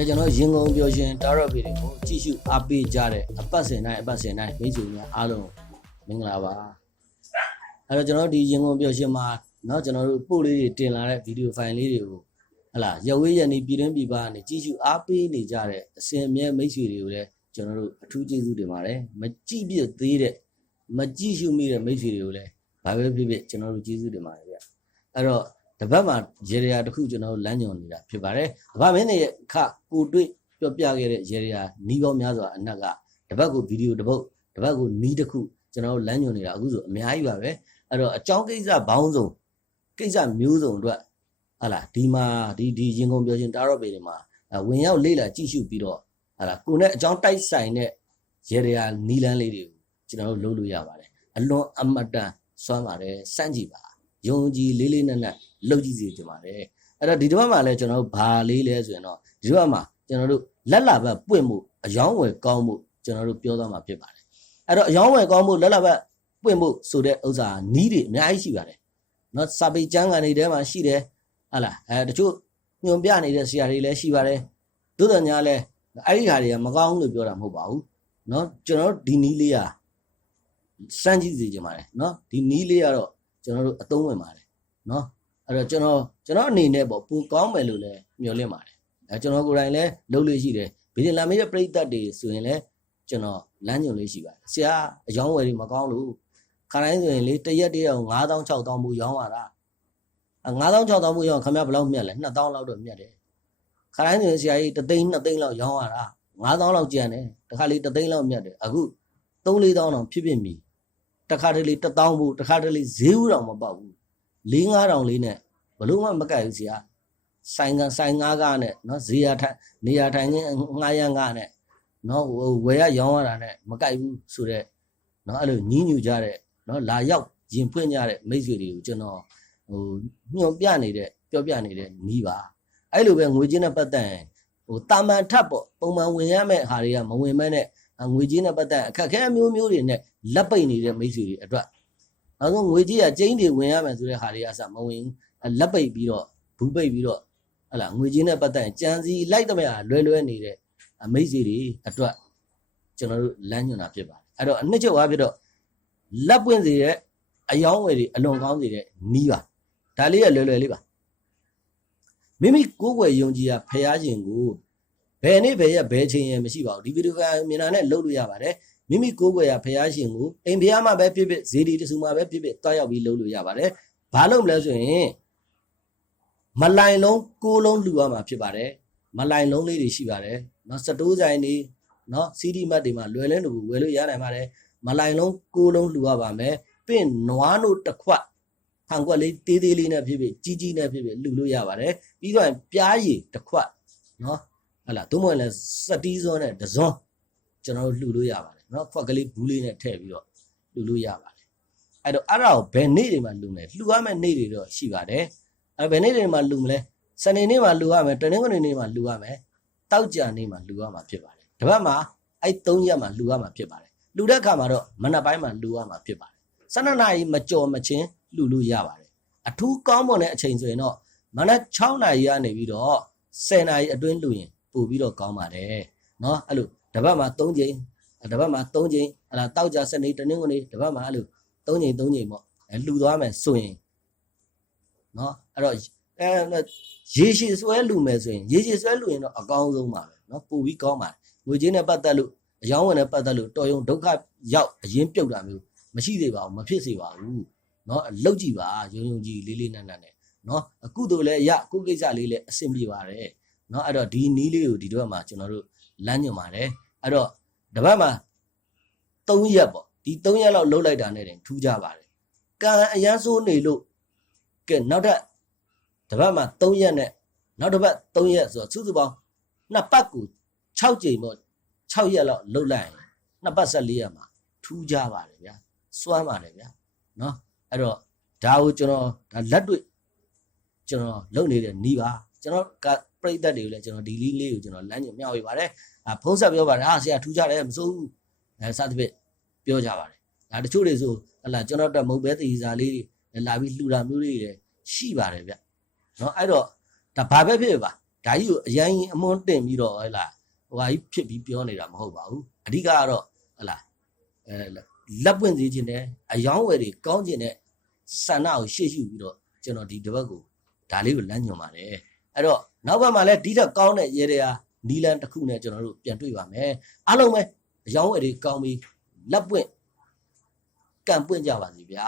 ကျွန်တော်ရင်ကုန်ပြောရှင်တာရော့ဗီတွေကိုကြည့်ရှုအားပေးကြတဲ့အပတ်စဉ်တိုင်းအပတ်စဉ်တိုင်းမိတ်ဆွေများအားလုံးမင်္ဂလာပါအဲ့တော့ကျွန်တော်ဒီရင်ကုန်ပြောရှင်မှာเนาะကျွန်တော်တို့ပို့လေးတွေတင်လာတဲ့ဗီဒီယိုဖိုင်လေးတွေကိုဟလာရဝေးရနေပြည်တွင်းပြည်ပကနေကြည့်ရှုအားပေးနေကြတဲ့အစင်အမြဲမိတ်ဆွေတွေကိုလည်းကျွန်တော်တို့အထူးကျေးဇူးတင်ပါတယ်မကြည့်ပြသေးတဲ့မကြည့်ရှုမိတဲ့မိတ်ဆွေတွေကိုလည်းဘာပဲဖြစ်ဖြစ်ကျွန်တော်တို့ကျေးဇူးတင်ပါတယ်ဗျအဲ့တော့ တပတ်မှာရေရာတစ်ခုကျွန်တော်တို့လမ်းညွန်နေတာဖြစ်ပါတယ်။ဗမာမင်းရဲ့ခကိုတွေ့ပြောပြခဲ့တဲ့ရေရာနီးပေါင်းများစွာအနက်ကတပတ်ကိုဗီဒီယိုတစ်ပုတ်တပတ်ကိုနီးတစ်ခုကျွန်တော်တို့လမ်းညွန်နေတာအခုဆိုအများကြီးပါပဲ။အဲ့တော့အကြောင်းကိစ္စဘောင်းစုံကိစ္စမျိုးစုံအတွက်ဟာလာဒီမှာဒီဒီရင်ကုန်ပြောရှင်တာရော့ပေတွေမှာအဲ့ဝင်ရောက်လေ့လာကြည့်ရှုပြီးတော့ဟာလာကိုနဲ့အကြောင်းတိုက်ဆိုင်တဲ့ရေရာနီးလန်းလေးတွေကိုကျွန်တော်တို့လုပ်လို့ရပါတယ်။အလွန်အမတန်စွမ်းပါတယ်စမ်းကြည့်ပါ ယုံကြည်လေးလေးနက်နက်လုပ်ကြည့်စီကြပါလေအဲ့တော့ဒီတစ်ပတ်မှာလည်းကျွန်တော်တို့ဘာလေးလဲဆိုရင်တော့ဒီတစ်ပတ်မှာကျွန်တော်တို့လက်လာဘက်ပွင့်မှုအယောင်းဝယ်ကောင်းမှုကျွန်တော်တို့ပြောသွားမှာဖြစ်ပါတယ်အဲ့တော့အယောင်းဝယ်ကောင်းမှုလက်လာဘက်ပွင့်မှုဆိုတဲ့ဥစ္စာနီးတွေအများကြီးရှိပါတယ်နော်စာပေကျမ်းဂန်တွေထဲမှာရှိတယ်ဟာလားအဲတချို့ညွန်ပြနေတဲ့ဆရာတွေလည်းရှိပါတယ်သို့တော်ညာလည်းအဲ့ဒီဟာတွေကမကောင်းလို့ပြောတာမဟုတ်ပါဘူးနော်ကျွန်တော်တို့ဒီနီးလေးอ่ะစမ်းကြည့်စီကြပါလေနော်ဒီနီးလေးကတော့ ကျွန်တော်တို့အသုံးဝင်ပါတယ်နော်အဲ့တော့ကျွန်တော်ကျွန်တော်အနေနဲ့ပေါ့ပူကောင်းမယ်လို့လည်းမျှော်လင့်ပါတယ်အဲကျွန်တော်ကိုယ်တိုင်လည်းလုပ်လို့ရှိတယ်ဗီဒီလာမေးရဲ့ပြိသက်တွေဆိုရင်လည်းကျွန်တော်လမ်းညွှန်လေးရှိပါတယ်ဆရာအယောင်းဝယ်တွေမကောင်းလို့ခါတိုင်းဆိုရင်လေတရက်တရက်9000 6000ဘူးရောင်းရတာအဲ9000 6000ဘူးရောင်းခမရဘယ်လောက်မြတ်လဲ2000လောက်တော့မြတ်တယ်ခါတိုင်းဆိုရင်ဆရာကြီး3သိန်း2သိန်းလောက်ရောင်းရတာ9000လောက်ကျန်တယ်တခါလေ3သိန်းလောက်မြတ်တယ်အခု3 4000တောင်ဖြစ်ဖြစ်မီ တခါတလေ1000ဘူးတခါတလေဈေးဥတောင်မပေါက်ဘူး4 5000လေးနဲ့ဘလို့မှမကတ်ဘူးဆရာဆိုင်ကဆိုင်ငါးကားနဲ့နော်ဈေးရထိုင်နေရာထိုင်ချင်းငှားရမ်းကားနဲ့နော်ဟိုဝယ်ရရောင်းရတာနဲ့မကတ်ဘူးဆိုတော့နော်အဲ့လိုညင်းညူကြတဲ့နော်လာရောက်ရင်ဖွင့်ကြတဲ့မိတ်ဆွေတွေကိုကျွန်တော်ဟိုညွန်ပြနေတဲ့ပြောပြနေတဲ့နီးပါအဲ့လိုပဲငွေချင်းနဲ့ပတ်သက်ရင်ဟိုတာမန်ထပ်ပေါ့ပုံမှန်ဝင်ရမယ့်ဟာတွေကမဝင်မဲနဲ့ ငွေချင်းနဲ့ပတ်သက်အခက်အခဲအမျိုးမျိုးတွေနဲ့လက်ပိတ်နေတဲ့မိတ်ဆွေတွေအတွက်နောက်ဆုံးငွေကြီးကကျင်းတွေဝင်ရမယ်ဆိုတဲ့ဟာတွေအစမဝင်ဘူးလက်ပိတ်ပြီးတော့ဘူးပိတ်ပြီးတော့ဟလာငွေချင်းနဲ့ပတ်သက်ရင်ကြံစီလိုက်တမရလွယ်လွယ်နေတဲ့အမိတ်စီတွေအတွက်ကျွန်တော်တို့လမ်းညွှန်တာဖြစ်ပါတယ်အဲ့တော့အနှစ်ချုပ်အားဖြင့်တော့လက်ပွင့်စေတဲ့အယောင်းဝယ်တွေအလွန်ကောင်းစေတဲ့နီးပါဒါလေးရလွယ်လွယ်လေးပါမိမိကိုယ်ွယ်ယုံကြည်ရာဖះရှင်ကို ဘယ်နေ့ဘယ်ရက်ဘယ်ချိန်ရမရှိပါဘူးဒီဗီဒီယိုကမြင်တာနဲ့လုပ်လို့ရပါတယ်မိမိကိုယ်ကိုယ်ရဖရာရှင်ကိုအိမ်ဖရာမှာပဲဖြစ်ဖြစ်ဇေဒီတဆူမှာပဲဖြစ်ဖြစ်တွားရောက်ပြီးလုပ်လို့ရပါတယ်ဘာလို့မလဲဆိုရင်မလိုင်လုံးကိုလုံးလှူရမှာဖြစ်ပါတယ်မလိုင်လုံးလေးတွေရှိပါတယ်နော်စတိုးဆိုင်တွေနော်စီဒီမတ်တွေမှာလွယ်လင်းတူဝယ်လို့ရနိုင်ပါတယ်မလိုင်လုံးကိုလုံးလှူရပါမယ်ပင့်နွားတို့တစ်ခွက်ခံခွက်လေးသေးသေးလေးနဲ့ဖြစ်ဖြစ်ကြီးကြီးနဲ့ဖြစ်ဖြစ်လှူလို့ရပါတယ်ပြီးတော့ပြားရည်တစ်ခွက်နော် ဟုတ်လားသို့မဟုတ်လည်းစတီးစောနဲ့တစောကျွန်တော်တို့လှူလို့ရပါတယ်နော်ခွက်ကလေးဘူးလေးနဲ့ထည့်ပြီးတော့လှူလို့ရပါတယ်အဲ့တော့အဲ့ဒါကိုဘယ်နေ့တွေမှာလှူမလဲလှူရမယ့်နေ့တွေတော့ရှိပါတယ်အဲ့ဘယ်နေ့တွေမှာလှူမလဲစနေနေ့မှာလှူရမယ်တနင်္ဂနွေနေ့မှာလှူရမယ်တောက်ကြနေ့မှာလှူရမှာဖြစ်ပါတယ်တပတ်မှာအဲ့၃ရက်မှာလှူရမှာဖြစ်ပါတယ်လှူတဲ့အခါမှာတော့မနက်ပိုင်းမှာလှူရမှာဖြစ်ပါတယ်၁၂နာရီမကြော်မချင်းလှူလို့ရပါတယ်အထူးကောင်းမွန်တဲ့အချိန်ဆိုရင်တော့မနက်6နာရီကနေပြီးတော့10နာရီအတွင်းလှူရင် ပို့ပြီးတော့ကောင်းပါတယ်เนาะအဲ့လိုတပတ်မှာ3ချိန်တပတ်မှာ3ချိန်ဟလာတောက်ကြစနေတနင်္ဂနွေတပတ်မှာအဲ့လို3ချိန်3ချိန်ပေါ့အဲလှူသွားမယ်ဆိုရင်เนาะအဲ့တော့အဲရေရှည်ဆွဲလှူမယ်ဆိုရင်ရေရှည်ဆွဲလှူရင်တော့အကောင်းဆုံးပါပဲเนาะပို့ပြီးကောင်းပါတယ်ငွေချင်းနဲ့ပတ်သက်လို့အယောင်းဝင်နဲ့ပတ်သက်လို့တော်ရုံဒုက္ခရောက်အရင်ပြုတ်တာမျိုးမရှိသေးပါဘူးမဖြစ်စေပါဘူးเนาะအလုတ်ကြည့်ပါယုံယုံကြည်လေးလေးနက်နက်နဲ့เนาะအခုတို့လည်းရအခုကိစ္စလေးလည်းအဆင်ပြေပါတယ် เนาะအဲ့တော့ဒီနီးလေးကိုဒီတော့မှကျွန်တော်တို့လမ်းညွှန်ပါတယ်အဲ့တော့တပတ်မှာ3ရက်ပေါ့ဒီ3ရက်လောက်လှုပ်လိုက်တာနဲ့တင်ထူးကြပါတယ်ကံအရန်ဆိုးနေလို့ကဲနောက်ထပ်တပတ်မှာ3ရက်နဲ့နောက်တစ်ပတ်3ရက်ဆိုတော့စုစုပေါင်းနှစ်ပတ်ကို6ကြိမ်ပေါ့6ရက်လောက်လှုပ်လိုက်ရင်နှစ်ပတ်14ရက်မှာထူးကြပါတယ်ဗျာစွမ်းပါတယ်ဗျာเนาะအဲ့တော့ဒါကိုကျွန်တော်ဒါလက်တွေ့ကျွန်တော်လုပ်နေတဲ့နီးပါ ကျွန်တော်ကပြိသက်တွေကိုလည်းကျွန်တော်ဒီလီးလေးကိုကျွန်တော်လမ်းညွှန်မျှဝေပါတယ်ဖုံးဆက်ပြောပါတယ်ဟာဆရာထူးကြတယ်မစိုးဘူးအဲစသဖြင့်ပြောကြပါတယ်ဒါတချို့တွေဆိုဟလာကျွန်တော်တက်မုတ်ပဲတည်စားလေးတွေလာပြီးလှူတာမျိုးတွေလည်းရှိပါတယ်ဗျနော်အဲ့တော့ဒါဘာပဲဖြစ်ပါဒါကြီးကိုအရင်အမွန်းတင်ပြီးတော့ဟလာဟိုဟာကြီးဖြစ်ပြီးပြောနေတာမဟုတ်ပါဘူးအဓိကကတော့ဟလာအဲလက်ပွင့်စေခြင်းနဲ့အယောင်းဝယ်တွေကောင်းခြင်းနဲ့ဆန္ဒကိုရှေ့ရှုပြီးတော့ကျွန်တော်ဒီတစ်ပတ်ကိုဒါလေးကိုလမ်းညွှန်ပါတယ် အဲ့တော့နောက်ဘက်မှာလည်းဒီထက်ကောင်းတဲ့ရေတရားနီလန်တစ်ခုနဲ့ကျွန်တော်တို့ပြန်တွေ့ပါမယ်အားလုံးပဲအယောင်းဝယ်တွေကောင်းပြီးလက်ပွင့်ကံပွင့်ကြပါစီဗျာ